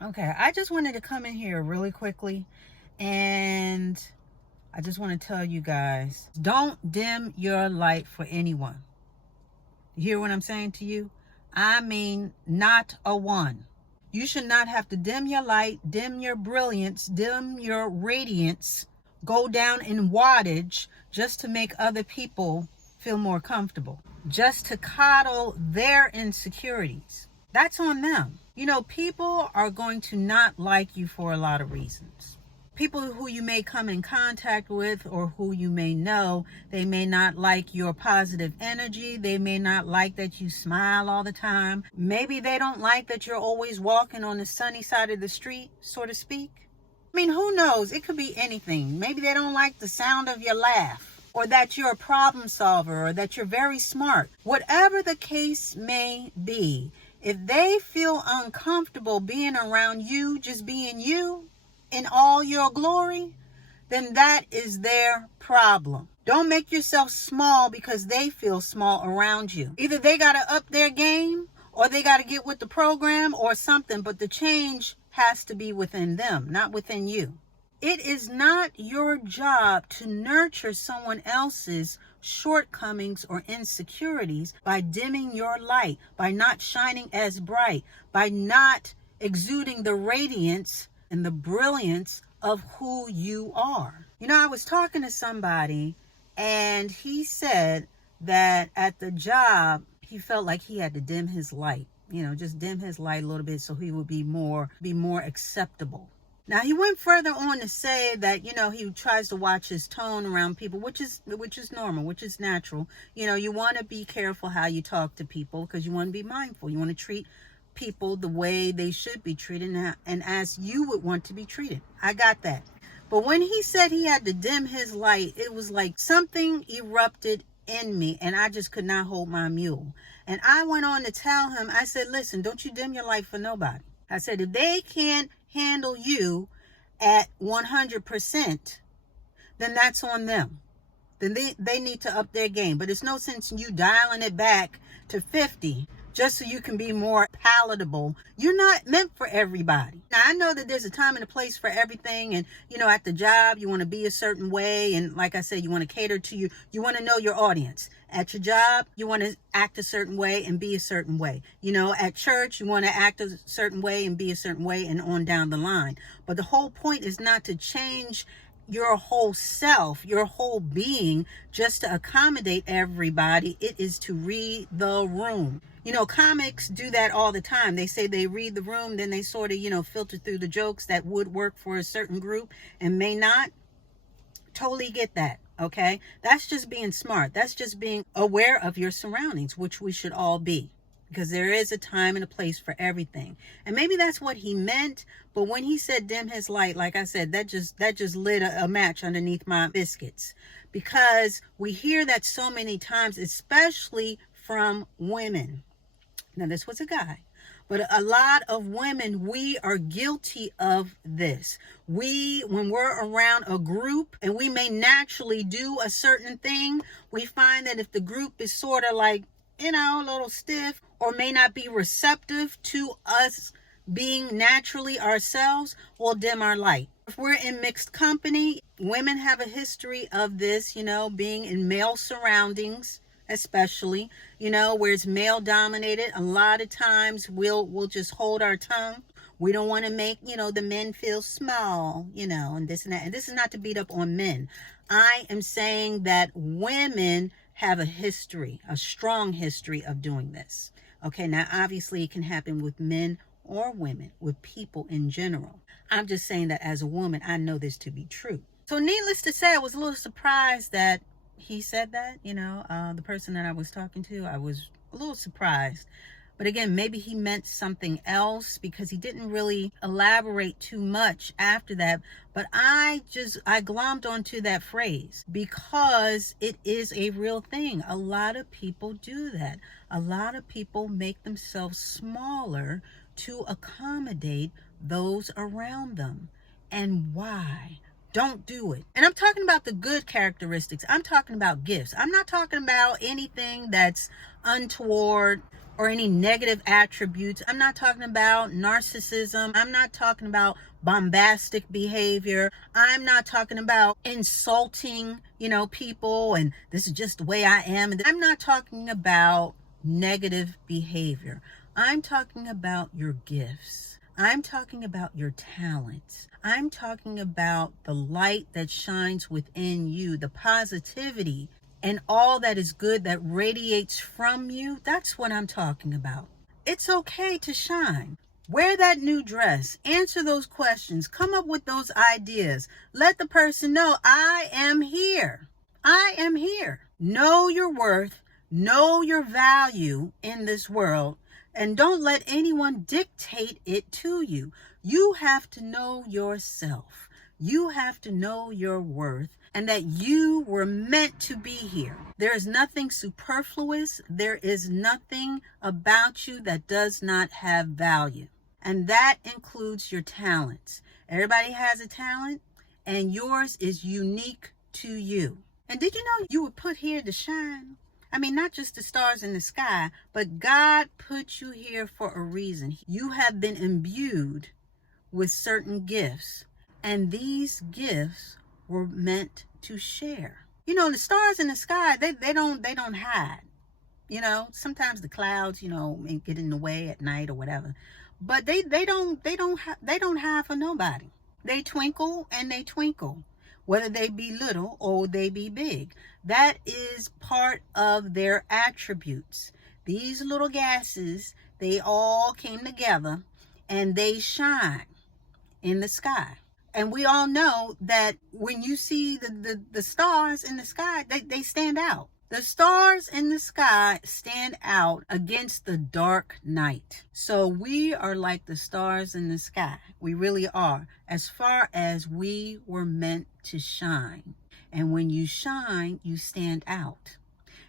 Okay, I just wanted to come in here really quickly and I just want to tell you guys, don't dim your light for anyone. You hear what I'm saying to you? I mean, not a one. You should not have to dim your light, dim your brilliance, dim your radiance, go down in wattage just to make other people feel more comfortable, just to coddle their insecurities. That's on them. You know, people are going to not like you for a lot of reasons. People who you may come in contact with or who you may know, they may not like your positive energy. They may not like that you smile all the time. Maybe they don't like that you're always walking on the sunny side of the street, so to speak. I mean, who knows? It could be anything. Maybe they don't like the sound of your laugh, or that you're a problem solver, or that you're very smart. Whatever the case may be, if they feel uncomfortable being around you, just being you in all your glory, then that is their problem. Don't make yourself small because they feel small around you. Either they got to up their game or they got to get with the program or something, but the change has to be within them, not within you. It is not your job to nurture someone else's shortcomings or insecurities by dimming your light, by not shining as bright, by not exuding the radiance and the brilliance of who you are. You know, I was talking to somebody and he said that at the job, he felt like he had to dim his light, you know, just dim his light a little bit so he would be more acceptable. Now, he went further on to say that, you know, he tries to watch his tone around people, which is normal, which is natural. You know, you want to be careful how you talk to people because you want to be mindful. You want to treat people the way they should be treated and as you would want to be treated. I got that. But when he said he had to dim his light, it was like something erupted in me and I just could not hold my mule. And I went on to tell him, I said, listen, don't you dim your light for nobody. I said, if they can't handle you at 100%, then that's on them. Then they need to up their game. But it's no sense in you dialing it back to 50 just so you can be more palatable. You're not meant for everybody. Now, I know that there's a time and a place for everything. And, you know, at the job, you want to be a certain way. And like I said, you want to cater to you. You want to know your audience. At your job, you want to act a certain way and be a certain way. You know, at church, you want to act a certain way and be a certain way and on down the line. But the whole point is not to change your whole self, your whole being, just to accommodate everybody. It is to read the room. You know, comics do that all the time. They say they read the room, then they sort of, you know, filter through the jokes that would work for a certain group and may not. Totally get that, okay? That's just being smart. That's just being aware of your surroundings, which we should all be. Because there is a time and a place for everything. And maybe that's what he meant. But when he said dim his light, like I said, that just lit a match underneath my biscuits. Because we hear that so many times, especially from women. Now, this was a guy. But a lot of women, we are guilty of this. When we're around a group and we may naturally do a certain thing, we find that if the group is sort of like, you know, a little stiff or may not be receptive to us being naturally ourselves, we'll dim our light. If we're in mixed company, women have a history of this, you know, being in male surroundings, especially, you know, where it's male dominated. A lot of times we'll just hold our tongue. We don't want to make, you know, the men feel small, you know, and this and that. And this is not to beat up on men. I am saying that women have a history, a strong history of doing this. Okay, now obviously it can happen with men or women, with people in general. I'm just saying that as a woman, I know this to be true. So needless to say, I was a little surprised that he said that, you know, the person that I was talking to, I was a little surprised. But again, maybe he meant something else because he didn't really elaborate too much after that. But I glommed onto that phrase because it is a real thing. A lot of people do that. A lot of people make themselves smaller to accommodate those around them. And why? Don't do it. And I'm talking about the good characteristics. I'm talking about gifts. I'm not talking about anything that's untoward, or any negative attributes. I'm not talking about narcissism. I'm not talking about bombastic behavior. I'm not talking about insulting, people, and this is just the way I am. I'm not talking about negative behavior. I'm talking about your gifts. I'm talking about your talents. I'm talking about the light that shines within you, the positivity and all that is good that radiates from you. That's what I'm talking about. It's okay to shine. Wear that new dress. Answer those questions. Come up with those ideas. Let the person know, I am here. I am here. Know your worth. Know your value in this world. And don't let anyone dictate it to you. You have to know yourself. You have to know your worth and that you were meant to be here. There is nothing superfluous. There is nothing about you that does not have value. And that includes your talents. Everybody has a talent, and yours is unique to you. And did you know you were put here to shine? I mean, not just the stars in the sky, but God put you here for a reason. You have been imbued with certain gifts, and these gifts were meant to share. The stars in the sky, they don't hide. Sometimes the clouds, may get in the way at night or whatever, but they don't hide for nobody. They twinkle and they twinkle, whether they be little or they be big. That is part of their attributes. These little gases, they all came together and they shine in the sky. And we all know that when you see the stars in the sky, they stand out. The stars in the sky stand out against the dark night. So we are like the stars in the sky. We really are, as far as we were meant to shine. And when you shine, you stand out.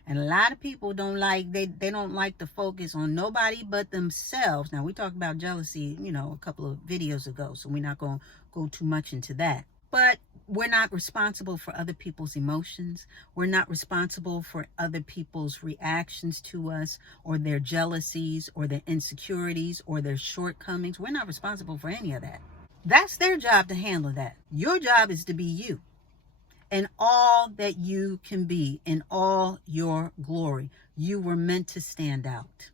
And a lot of people don't like to focus on nobody but themselves. Now, we talked about jealousy, a couple of videos ago, so we're not going to go too much into that. But we're not responsible for other people's emotions. We're not responsible for other people's reactions to us, or their jealousies, or their insecurities, or their shortcomings. We're not responsible for any of that. That's their job to handle that. Your job is to be you. And all that you can be in all your glory. You were meant to stand out.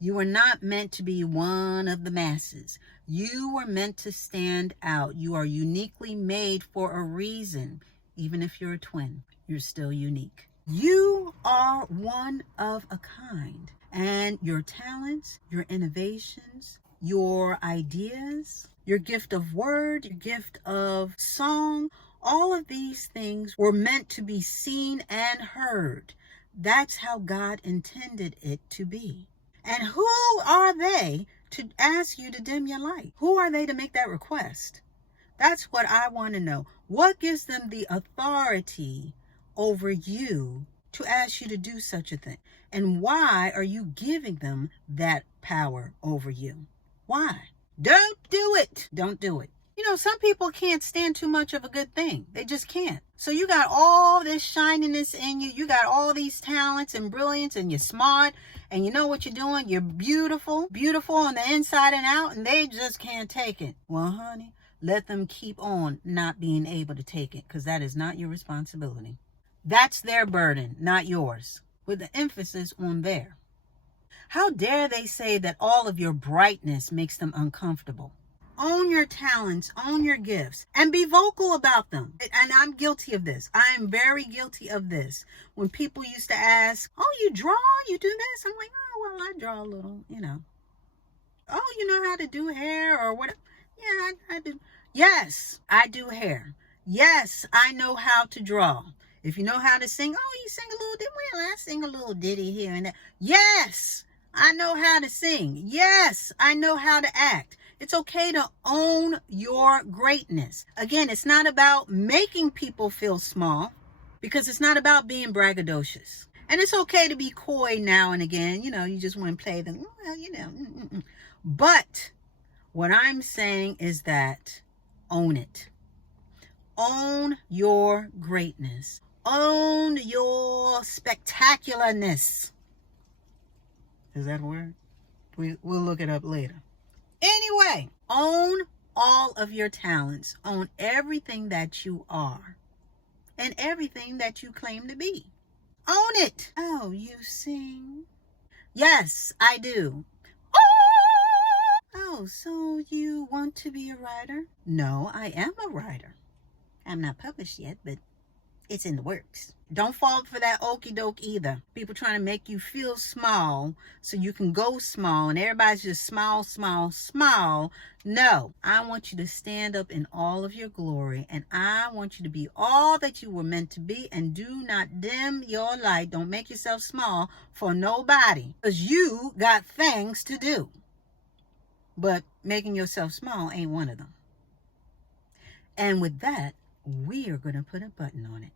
You were not meant to be one of the masses. You were meant to stand out. You are uniquely made for a reason. Even if you're a twin, you're still unique. You are one of a kind. And your talents, your innovations, your ideas, your gift of word, your gift of song, all of these things were meant to be seen and heard. That's how God intended it to be. And who are they to ask you to dim your light? Who are they to make that request? That's what I want to know. What gives them the authority over you to ask you to do such a thing? And why are you giving them that power over you? Why? Don't do it. Don't do it. Some people can't stand too much of a good thing. They just can't. So you got all this shininess in you. You got all these talents and brilliance, and you're smart, and you know what you're doing. You're beautiful on the inside and out, and they just can't take it. Well, honey, let them keep on not being able to take it, because that is not your responsibility. That's their burden, not yours, with the emphasis on their. How dare they say that all of your brightness makes them uncomfortable? Own your talents, own your gifts, and be vocal about them. And I'm guilty of this. I am very guilty of this. When people used to ask, oh, you draw, you do this? I'm like, oh, well, I draw a little, Oh, you know how to do hair or what? Yeah, I do. Yes, I do hair. Yes, I know how to draw. If you know how to sing, oh, you sing a little ditty. Well, I sing a little ditty here and there. Yes, I know how to sing. Yes, I know how to act. It's okay to own your greatness. Again, it's not about making people feel small, because it's not about being braggadocious. And it's okay to be coy now and again. You just want to play them. Well, But what I'm saying is that own it. Own your greatness. Own your spectacularness. Is that a word? We'll look it up later. Anyway, own all of your talents. Own everything that you are and everything that you claim to be. Own it. Oh, you sing? Yes, I do. Oh, so you want to be a writer? No, I am a writer. I'm not published yet, but it's in the works. Don't fall for that okie doke either. People trying to make you feel small so you can go small and everybody's just small, small, small. No, I want you to stand up in all of your glory, and I want you to be all that you were meant to be, and do not dim your light. Don't make yourself small for nobody, because you got things to do. But making yourself small ain't one of them. And with that, we are going to put a button on it.